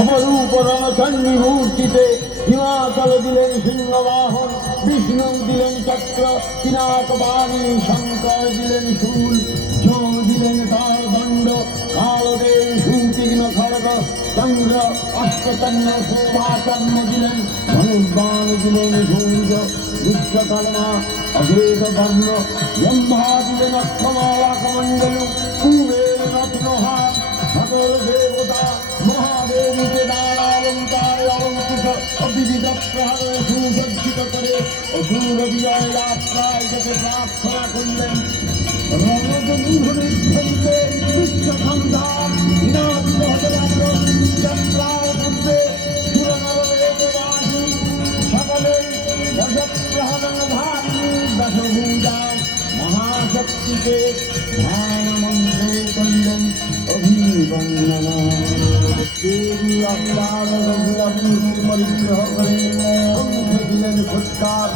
অপরূপ রণচণ্ডী মূর্তিতে হিমাচল দিলেন সিংহবাহন, বিষ্ণু দিলেন চক্র, পিনাকবাণী শঙ্কর দিলেন শূল, যম দিলেন তার দণ্ড, কালদেব সুতীক্ষ্ণ খড়গ, চন্দ্র অষ্টচন্দ্র শোভাচর্ম দিলেন, ধনুর্বাণ দিলেন সূর্য, বিশ্বকর্মা অভেদ বর্ণ, ব্রহ্মা দিলেন অক্ষমালাকমণ্ডলু, কুবের রত্নহার, সকল দেবতা মহাদেবীকে দানালঙ্কারে অলঙ্কৃত অবিবিধ প্রহারে সুসজ্জিত করে অসুর বিজয় যাত্রায় যাতে প্রার্থনা করলেন। রণজনূর্ধ্বনিতে বিশ্বসন্ধান বিনাশিত হতে লাগল। যাত্রার মধ্যে সুরনরদেববাসী সকলে দশপ্রহরণধারী দশভূজা মহাশক্তিকে ধ্যান মন্ত্রে করলেন অভিবন্দনা। দেবী অবতার রঘুরাম পরিগ্রহ করে দিলেন ফুৎকার।